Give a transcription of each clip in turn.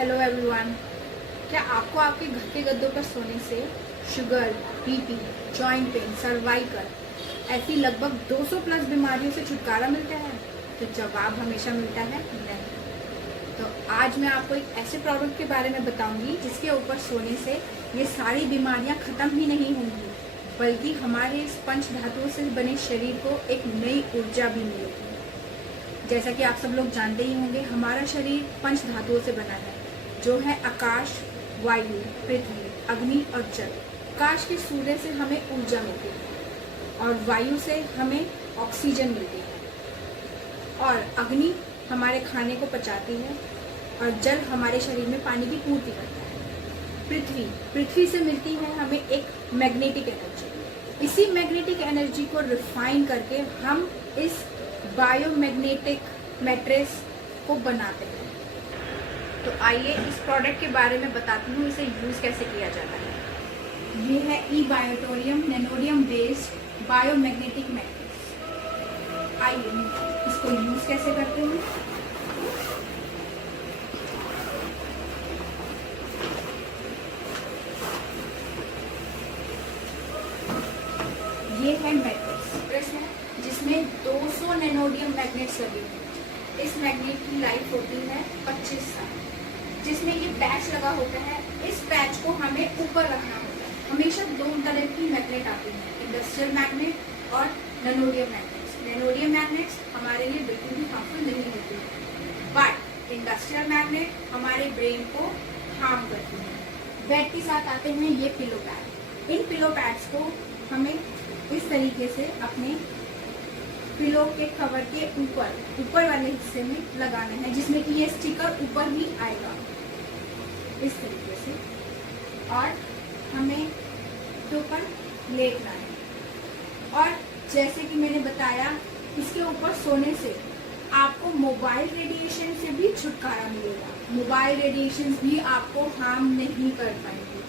Hello everyone. क्या आपको आपके घर के गद्दों पर सोने से sugar, BP, joint pain, cervical ऐसी लगभग 200 प्लस बीमारियों से छुटकारा मिलता है? तो जवाब हमेशा मिलता है नहीं। तो आज मैं आपको एक ऐसे प्रोडक्ट के बारे में बताऊंगी जिसके ऊपर सोने से ये सारी बीमारियां खत्म ही नहीं होंगी, बल्कि हमारे इस पंच धातुओं से बने शरीर को एक नई ऊर्जा भी मिलेगी। जैसा कि आप सब लोग जानते ही होंगे, हमारा शरीर पंच धातुओं से बना है, जो है आकाश, वायु, पृथ्वी, अग्नि और जल। आकाश के सूर्य से हमें ऊर्जा मिलती है और वायु से हमें ऑक्सीजन मिलती है और अग्नि हमारे खाने को पचाती है और जल हमारे शरीर में पानी की पूर्ति करता है। पृथ्वी से मिलती है हमें एक मैग्नेटिक एनर्जी। इसी मैग्नेटिक एनर्जी को रिफाइन करके हम इस बायोमैग्नेटिक मैट्रेस को बनाते हैं। तो आइए इस प्रोडक्ट के बारे में बताती हूँ, इसे यूज़ कैसे किया जाता है। ये है ई-बायोटोरियम नैनोडियम बेस्ड बायोमैग्नेटिक मैट्रेस। आइए इसको यूज़ कैसे करते हैं। ये है मैट्रेस है जिसमें 200 नैनोडियम मैग्नेट्स लगे हैं। इस मैग्नेट की लाइफ होती है 25 साल। जिसमें ये पैच लगा होता है, इस पैच को हमें ऊपर रखना होता है। हमेशा दो तरह की मैग्नेट आती हैं, इंडस्ट्रियल मैग्नेट और नैनोडियम मैग्नेट्स। नैनोडियम मैग्नेट्स हमारे लिए बिल्कुल भी हार्मफुल नहीं होती है, बट इंडस्ट्रियल मैग्नेट हमारे ब्रेन को हार्म करती है। बेड के साथ आते हैं ये पिलो पैड। इन पिलो पैड्स को हमें इस तरीके से अपने पिलो के कवर के ऊपर वाले हिस्से में लगाना है, जिसमें कि ये स्टिकर ऊपर भी आएगा इस तरीके से, और हमें इसके ऊपर लेटना है। और जैसे कि मैंने बताया, इसके ऊपर सोने से आपको मोबाइल रेडिएशन से भी छुटकारा मिलेगा। मोबाइल रेडिएशन भी आपको हार्म नहीं कर पाएंगे।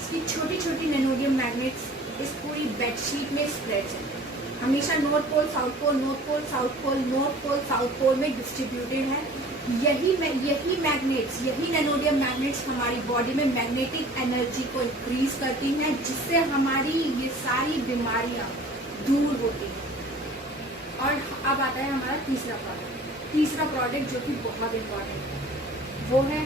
इसकी छोटी छोटी नैनोडियम मैग्नेट्स इस पूरी बेडशीट में स्प्रेड है। हमेशा north pole south pole, north pole south pole, north pole south pole में डिस्ट्रीब्यूटेड है। यही मैग्नेट्स, यही नैनोडियम मैग्नेट्स हमारी बॉडी में मैग्नेटिक एनर्जी को इंक्रीज करती हैं, जिससे हमारी ये सारी बीमारियां दूर होती हैं। और अब आता है हमारा तीसरा प्रोडक्ट जो कि बहुत इम्पोर्टेंट है, वो है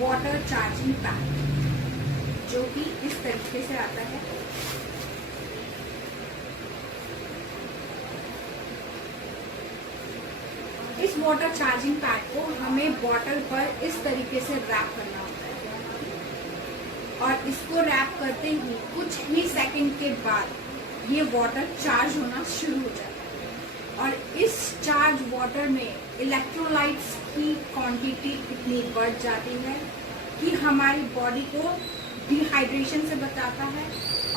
वाटर चार्जिंग पैड, जो कि इस तरीके से आता है। इस वाटर चार्जिंग पैड को हमें बॉटल पर इस तरीके से रैप करना होता है और इसको रैप करते ही कुछ ही सेकंड के बाद ये वाटर चार्ज होना शुरू हो जाता है। और इस चार्ज वाटर में इलेक्ट्रोलाइट्स की क्वांटिटी इतनी बढ़ जाती है कि हमारी बॉडी को डिहाइड्रेशन से बचाता है।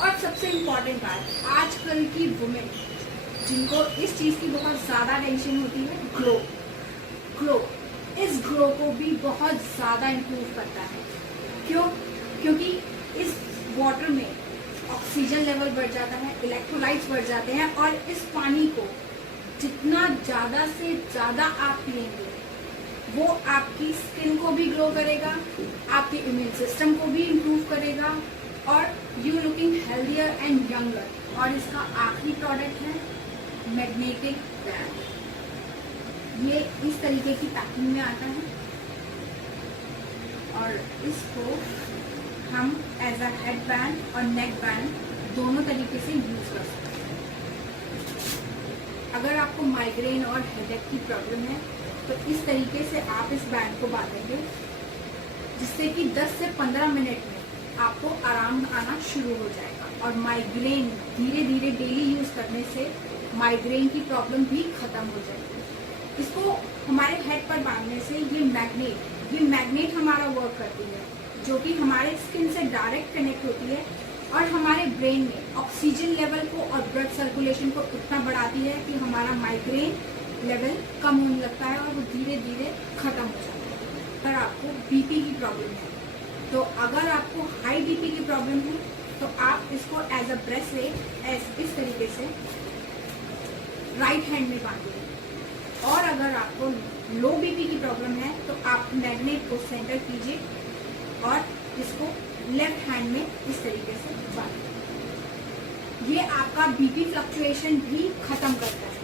और सबसे इम्पोर्टेंट बात, आजकल की वुमेन जिनको इस चीज़ की बहुत ज़्यादा टेंशन होती है, ग्लो, इस ग्लो को भी बहुत ज़्यादा इम्प्रूव करता है। क्यों? क्योंकि इस वाटर में ऑक्सीजन लेवल बढ़ जाता है, इलेक्ट्रोलाइट्स बढ़ जाते हैं, और इस पानी को जितना ज़्यादा से ज़्यादा आप पिएंगे, वो आपकी स्किन को भी ग्लो करेगा, आपके इम्यून सिस्टम को भी इम्प्रूव करेगा, और you looking healthier and younger. और इसका आखिरी प्रोडक्ट है मैग्नेटिक बैंड। ये इस तरीके की पैकिंग में आता है और इसको हम एज अ हेड बैंड और नेक बैंड दोनों तरीके से यूज कर सकते हैं। अगर आपको माइग्रेन और हेडेक की प्रॉब्लम है तो इस तरीके से आप इस बैंड को बांधेंगे, जिससे कि 10 से 15 मिनट में आपको आराम आना शुरू हो जाएगा। और माइग्रेन धीरे धीरे डेली यूज करने से माइग्रेन की प्रॉब्लम भी खत्म हो जाएगी। इसको हमारे हेड पर बांधने से ये मैग्नेट हमारा वर्क करती है, जो कि हमारे स्किन से डायरेक्ट कनेक्ट होती है और हमारे ब्रेन में ऑक्सीजन लेवल को और ब्लड सर्कुलेशन को इतना बढ़ाती है कि हमारा माइग्रेन लेवल कम होने लगता है और वो धीरे धीरे खत्म हो जाता है। पर आपको बीपी की प्रॉब्लम है, तो अगर आपको हाई बीपी की प्रॉब्लम है तो आप इसको एज अ ब्रेसलेट इस तरीके से राइट हैंड में बांधिए। और अगर आपको लो बीपी की प्रॉब्लम है तो आप मैग्नेट को सेंटर कीजिए और इसको लेफ्ट हैंड में इस तरीके से बांधिए। ये आपका बीपी फ्लक्चुएशन भी खत्म करता है।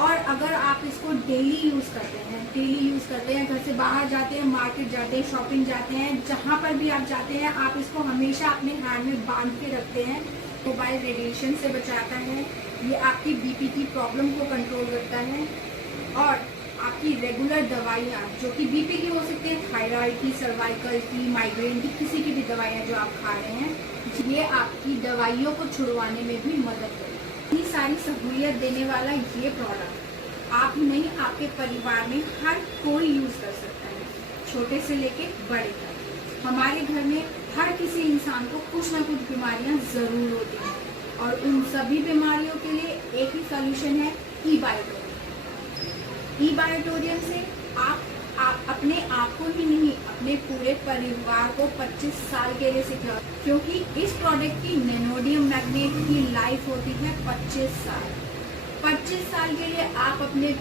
और अगर आप इसको डेली यूज करते हैं, घर से बाहर जाते हैं, मार्केट जाते हैं, शॉपिंग जाते हैं, जहां पर भी आप जाते हैं, आप इसको हमेशा अपने हैंड में बांध के रखते हैं। मोबाइल रेडिएशन से बचाता है, ये आपकी बीपी की प्रॉब्लम को कंट्रोल करता है और आपकी रेगुलर दवाइयाँ जो कि बीपी की हो सकती है, थायराइड की, सर्वाइकल की, माइग्रेन की, किसी की भी दवाइयाँ जो आप खा रहे हैं, ये आपकी दवाइयों को छुड़वाने में भी मदद करेगी। इतनी सारी सहूलियत देने वाला ये प्रोडक्ट आप ही नहीं, आपके परिवार में हर कोई यूज कर सकता है, छोटे से लेके बड़े तक। हमारे घर में हर किसी इंसान को कुछ ना कुछ बीमारियां जरूर होती हैं और उन सभी बीमारियों के लिए एक ही सॉल्यूशन है, ई बायोटोरियम। ई बायोटोरियम से आप अपने आप को ही नहीं, अपने पूरे परिवार को 25 साल के लिए सिक्योर, क्योंकि इस प्रोडक्ट की नैनोडियम मैग्नेट की लाइफ होती है 25 साल। 25 साल के लिए आप अपने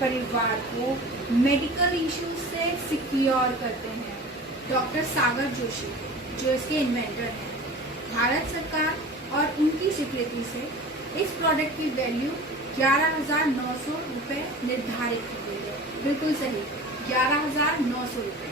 परिवार को मेडिकल इश्यूज से सिक्योर करते हैं। डॉक्टर सागर जोशी जो इसके इन्वेंटर हैं, भारत सरकार और उनकी स्वीकृति से इस प्रोडक्ट की वैल्यू 11,900 रुपये निर्धारित की गई है। बिल्कुल सही, 11,900 रुपये।